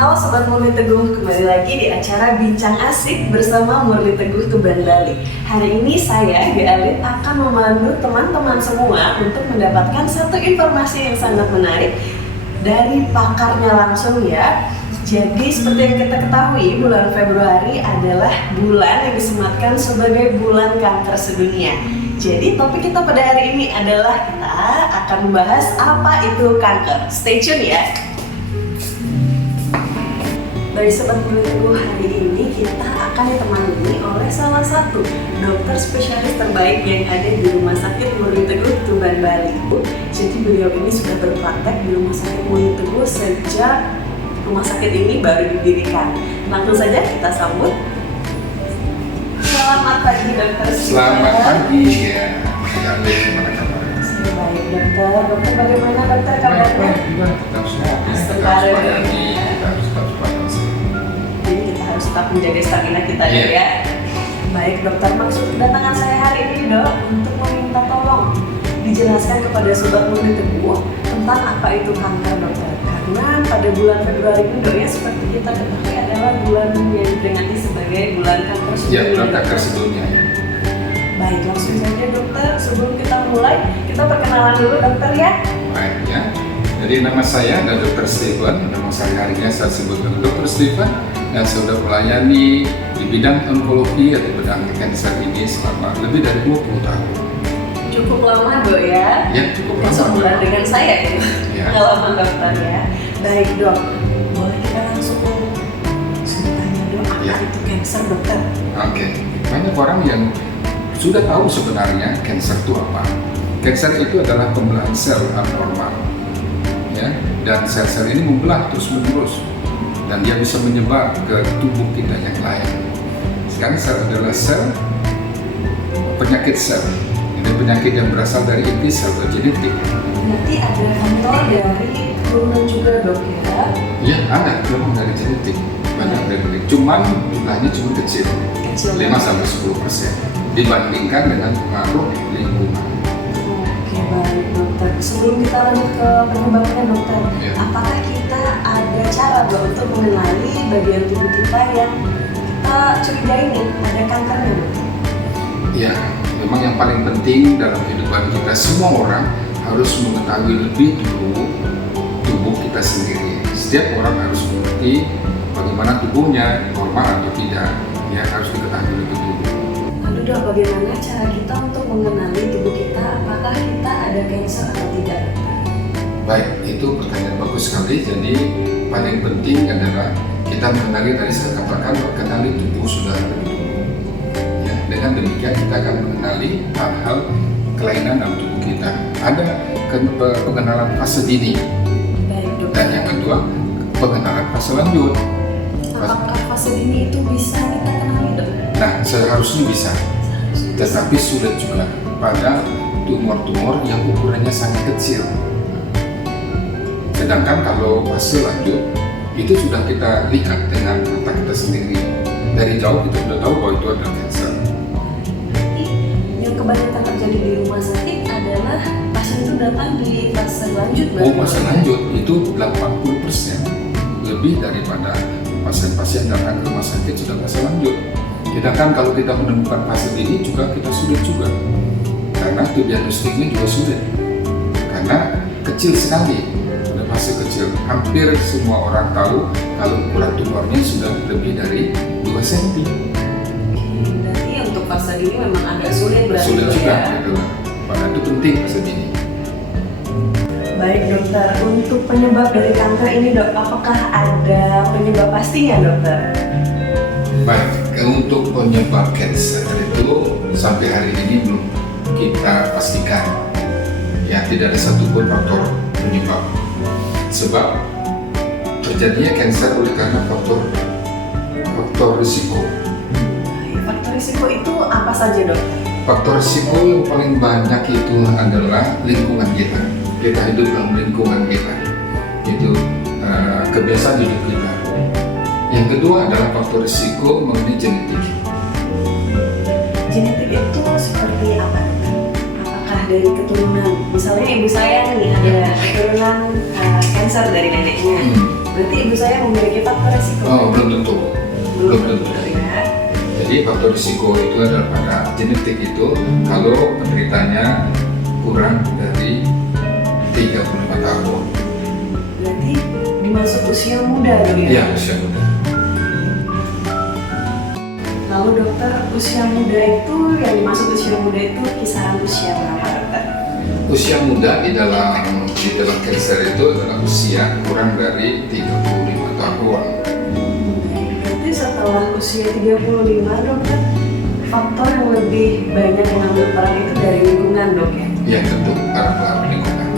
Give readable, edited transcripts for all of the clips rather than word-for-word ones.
Halo Sobat Murni Teguh, kembali lagi di acara Bincang Asik bersama Murni Teguh Tuban Bali. Hari ini saya, Galit, akan memandu teman-teman semua untuk mendapatkan satu informasi yang sangat menarik dari pakarnya langsung ya. Jadi seperti yang kita ketahui, bulan Februari adalah bulan yang disematkan sebagai bulan kanker sedunia. Jadi topik kita pada hari ini adalah kita akan membahas apa itu kanker. Stay tune ya. Dari Sobat Murni Teguh, hari ini kita akan ditemani oleh salah satu dokter spesialis terbaik yang ada di Rumah Sakit Murni Teguh Tuban Bali. Jadi beliau ini sudah berpraktek di Rumah Sakit Murni Teguh sejak rumah sakit ini baru didirikan. Langsung saja kita sambut. Selamat pagi dokter. Selamat pagi ya. Gimana kabarnya? Saya baik dokter. Dokter bagaimana dokter kabarnya? Tetap sehat ya. Tetap Jadi kita harus tetap menjaga stamina kita ya. Baik dokter, maksud kedatangan saya hari ini dok untuk meminta tolong dijelaskan kepada Sobat Murni Teguh tentang apa itu kanker dokter. Karena pada bulan Februari ini dok ya, seperti kita ketahui adalah bulan yang diperingati sebagai bulan kanker sedunia. Ya, bulan kanker sedunia. Baik, langsung saja dokter. Sebelum kita mulai, kita perkenalan dulu dokter ya. Baik ya. Jadi nama saya dan Dr. Steven. Nama sehari-harinya saya sebut dengan Dr. Steven. Dan saya sudah melayani di bidang onkologi atau bidang kanker ini selama lebih dari 20 tahun. Cukup lama dok ya? Ya, cukup lama. Sebulan dengan saya itu. Ya. Pengalaman dokter ya. Baik dok, boleh kita langsung tanya dok, apa Ya. itu kanker dokter? Oke. Banyak orang yang sudah tahu sebenarnya kanker itu apa. Kanker itu adalah pembelahan sel abnormal. Ya, dan sel-sel ini membelah terus-menerus dan dia bisa menyebar ke tubuh kita yang lain. Kanker adalah sel penyakit sel. Ini penyakit yang berasal dari inti sel genetik. Berarti ada faktor dari keturunan juga dok ya? Ya, ada memang dari genetik. Banyak dari genetik. Cuman jumlahnya cuma kecil. 5-10% dibandingkan dengan pengaruh lingkungan. Oke baik dokter. Sebelum kita lanjut ke penyebabnya dokter, Ya. apakah kita ada cara dok untuk mengenali bagian tubuh kita yang kita curigai nih ada kankernya dokter? Ya, memang yang paling penting dalam kehidupan kita semua orang harus mengetahui lebih dulu tubuh kita sendiri. Setiap orang harus mengerti bagaimana tubuhnya, normal atau tidak. Ya, harus diketahui lebih dulu. Lalu dok, bagaimana cara kita untuk mengenali tubuh kita apakah kita ada kanker atau tidak? Baik, itu pertanyaan bagus sekali. Jadi paling penting adalah kita mengenali, tadi saya katakan, mengenali tubuh sudah lebih dulu. Ya, dengan demikian kita akan mengenali hal-hal kelainan dalam tubuh kita. Ada pengenalan fase dini. Baik dok. Dan yang kedua, pengenalan fase lanjut. Apakah fase dini itu bisa kita kenali dok? Nah, seharusnya bisa, tetapi sulit juga pada tumor-tumor yang ukurannya sangat kecil. Sedangkan kalau fase lanjut, itu sudah kita lihat dengan mata kita sendiri. Dari jauh kita sudah tahu bahwa itu adalah kanker. Berarti yang kebanyakan terjadi di rumah sakit adalah pasien itu datang di fase lanjut. Oh, fase lanjut itu 80% lebih daripada pasien-pasien datang ke rumah sakit sudah fase lanjut. Sedangkan kalau kita menemukan fase dini juga kita sulit juga, karena itu diagnostiknya juga sulit, karena kecil sekali, sudah fase kecil. Hampir semua orang tahu kalau ukuran tumornya sudah lebih dari 2 cm. Berarti untuk fase dini memang agak sulit berarti Sulit dok, juga, ya? gitu. Padahal itu penting fase dini. Baik dokter, untuk penyebab dari kanker ini dok, apakah ada penyebab pastinya dokter? Baik, untuk penyebab kanker itu sampai hari ini belum kita pastikan. Ya, tidak ada satupun faktor penyebab. Sebab terjadinya kanker oleh karena faktor risiko. Faktor risiko itu apa saja dok? Faktor risiko yang paling banyak itu adalah lingkungan kita. Kita hidup dalam lingkungan kita. Itu kebiasaan hidup kita. Yang kedua adalah faktor risiko mengenai genetik. Genetik itu seperti apa? Apakah dari keturunan? Misalnya ibu saya nih ada keturunan kanker dari neneknya. Berarti ibu saya memiliki faktor resiko? Oh, belum tentu. Belum tentu. Ya. Jadi faktor risiko itu adalah pada genetik itu kalau penderitanya kurang dari 35 tahun. Berarti dimasuk usia muda dong ya? Iya, usia muda. Lalu dokter, usia muda itu, yang dimaksud usia muda itu kisaran usia berapa dokter? Usia muda di dalam kanker itu adalah usia kurang dari 35 tahun. Berarti setelah usia 35 dokter, faktor yang lebih banyak mengambil peran itu dari lingkungan dok ya? Ya tentu, pengaruh lingkungan.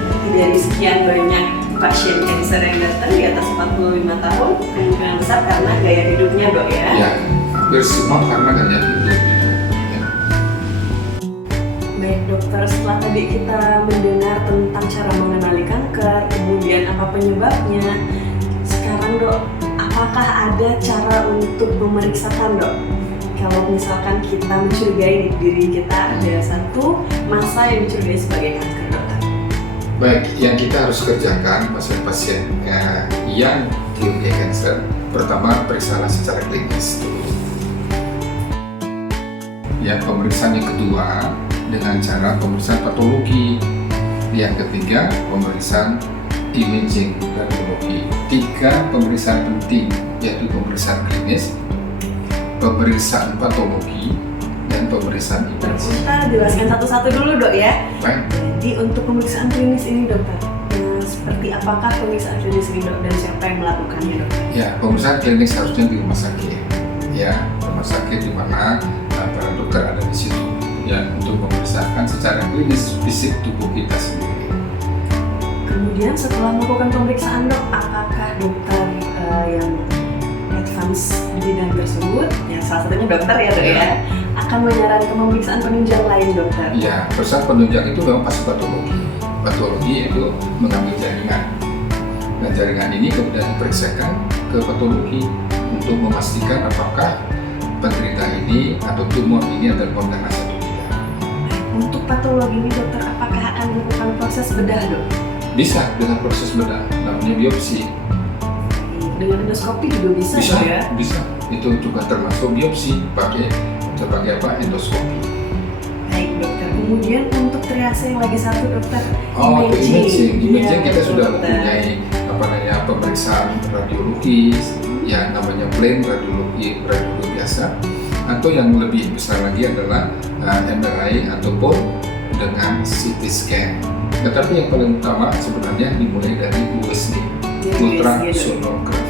Berarti dari sekian banyak pasien kanker yang datang di atas 45 tahun, kemungkinan besar karena gaya hidupnya dok ya? Ya, hampir semua karena gaya hidup. Ya. Baik dokter, setelah tadi kita mendengar tentang cara mengenali kanker, kemudian apa penyebabnya, sekarang dok, apakah ada cara untuk memeriksakan dok? Kalau misalkan kita mencurigai di diri kita ada satu masa yang dicurigai sebagai kanker dokter. Baik, yang kita harus kerjakan pasien-pasien yang curigai kanker, pertama periksalah secara klinis dulu. Ya, pemeriksaan yang kedua dengan cara pemeriksaan patologi. Yang ketiga, pemeriksaan imaging radiologi. 3 pemeriksaan penting, yaitu pemeriksaan klinis, pemeriksaan patologi, dan pemeriksaan imaging. Kita jelaskan satu-satu dulu dok ya. Baik. Jadi untuk pemeriksaan klinis ini dokter, seperti apakah pemeriksaan klinis ini dok dan siapa yang melakukannya dok? Ya, pemeriksaan klinis harusnya di rumah sakit. Ya, rumah sakit di mana para dokter ada di situ. Ya, untuk memeriksakan secara klinis fisik tubuh kita sendiri. Kemudian setelah melakukan pemeriksaan dok, apakah dokter yang advance di bidang tersebut, ya salah satunya dokter ya dok ya, akan menyarankan pemeriksaan penunjang lain dokter? Ya, pemeriksaan penunjang itu memang pasti patologi. Patologi itu mengambil jaringan. Dan jaringan ini kemudian diperiksakan ke patologi untuk memastikan apakah penderita ini atau tumor ini adalah organ asal atau tidak. Untuk patologi ini dokter, apakah akan melakukan proses bedah dok? Bisa dengan proses bedah, namanya biopsi. Dengan endoskopi juga bisa Bisa, ya? bisa. Itu juga termasuk biopsi pakai sebagai apa, endoskopi. Baik dokter, kemudian untuk triase yang lagi satu dokter, Oh, itu imaging. Imaging Ya, kita sudah dokter. mempunyai apa namanya pemeriksaan radiologis, yang namanya plain radiologi biasa, atau yang lebih besar lagi adalah MRI ataupun dengan CT scan. Tetapi yang paling utama sebenarnya dimulai dari USG, ultrasonografi.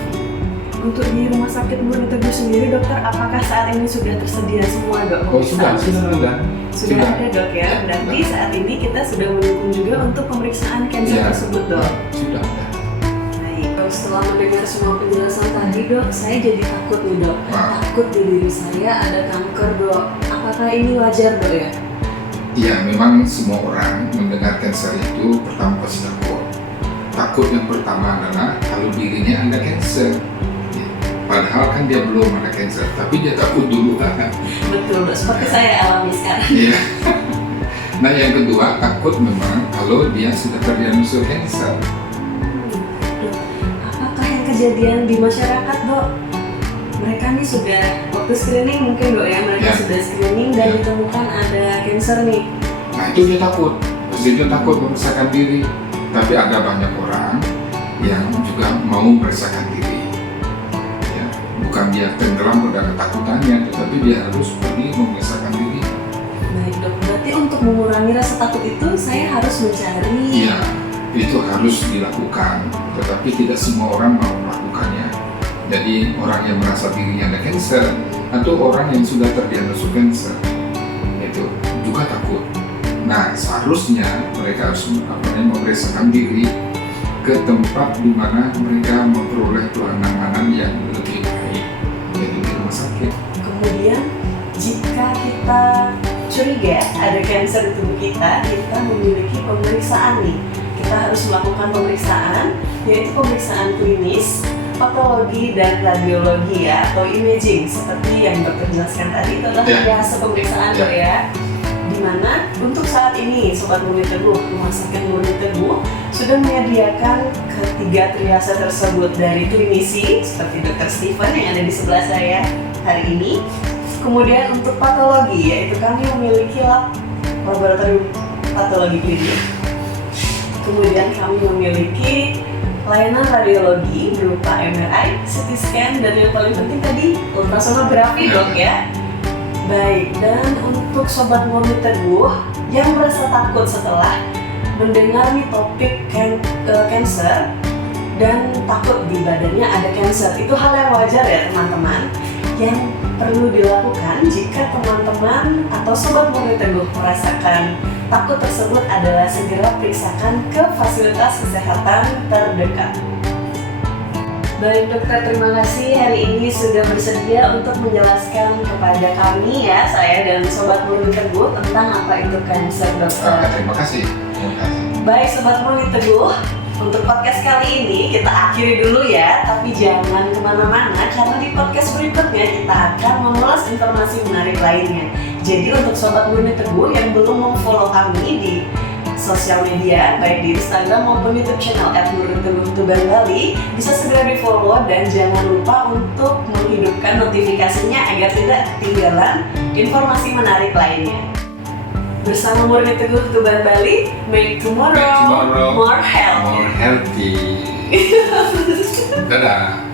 Untuk di Rumah Sakit Murni Teguh sendiri dokter, apakah saat ini sudah tersedia semua dok? Oh sudah ada. Sudah ada dok ya, berarti saat ini kita sudah mendukung juga untuk pemeriksaan kanker Ya, tersebut dok. sudah ada. Baik, setelah mendengar semua penjelasan tadi dok, saya jadi takut nih dok. Takut di diri saya ada kanker dok. Apakah ini wajar dok ya? Ya, memang semua orang mendengar kanker itu pertama pasti takut. Takut yang pertama adalah kalau dirinya ada kanker. Ya, padahal kan dia belum ada kanker, tapi dia takut dulu kan. Betul dok, seperti saya alami sekarang. Iya. Nah, yang kedua takut memang kalau dia sudah terdiagnosis kanker. Dok, apakah yang kejadian di masyarakat dok? Mereka nih sudah waktu screening mungkin dok ya, mereka Ya. sudah screening dan Ya. ditemukan ada kanker nih. Nah, itu dia takut. Pasti dia takut memeriksakan diri. Tapi ada banyak orang yang juga mau memeriksakan diri. Ya, bukan dia tenggelam pada ketakutannya, tetapi dia harus pergi memeriksakan diri. Baik dok, berarti untuk mengurangi rasa takut itu saya harus mencari. Iya, itu harus dilakukan. Tetapi tidak semua orang mau melakukannya. Jadi orang yang merasa dirinya ada kanker atau orang yang sudah terdiagnosis kanker itu juga takut. Nah, seharusnya mereka harus memeriksakan diri ke tempat di mana mereka memperoleh penanganan yang lebih baik, yaitu di rumah sakit. Kemudian jika kita curiga ada kanker di tubuh kita memiliki pemeriksaan nih. Kita harus melakukan pemeriksaan, yaitu pemeriksaan klinis, patologi dan radiologi ya, atau imaging seperti yang dokter jelaskan tadi. Itu adalah Ya. biasa pemeriksaan dok ya. Dimana untuk saat ini Sobat Murni Teguh Rumah Sakit Murni Teguh sudah menyediakan ketiga triase tersebut, dari klinisi seperti Dr. Steven yang ada di sebelah saya hari ini. Kemudian untuk patologi, yaitu kami memiliki laboratorium patologi klinik. Kemudian kami memiliki layanan radiologi berupa MRI, CT scan, dan yang paling penting tadi ultrasonografi, dok ya. Baik, dan untuk Sobat Murni Teguh yang merasa takut setelah mendengar nih topik cancer dan takut di badannya ada cancer, itu hal yang wajar ya teman-teman. Yang perlu dilakukan jika teman-teman atau Sobat Murni Teguh merasakan takut tersebut adalah segera periksakan ke fasilitas kesehatan terdekat. Baik dokter, terima kasih hari ini sudah bersedia untuk menjelaskan kepada kami ya, saya dan Sobat Murni Teguh tentang apa itu cancer, dokter. Terima kasih. Baik Sobat Murni Teguh, untuk podcast kali ini kita akhiri dulu ya, tapi jangan kemana-mana karena di podcast berikutnya kita akan mengulas informasi menarik lainnya. Jadi untuk Sobat Murni Teguh yang belum memfollow kami di sosial media, baik di Instagram maupun YouTube channel @murniteguh_bali, bisa segera di follow dan jangan lupa untuk menghidupkan notifikasinya agar tidak ketinggalan informasi menarik lainnya. Bersama Murni Teguh Tuban Bali, make tomorrow more healthy. Dadah.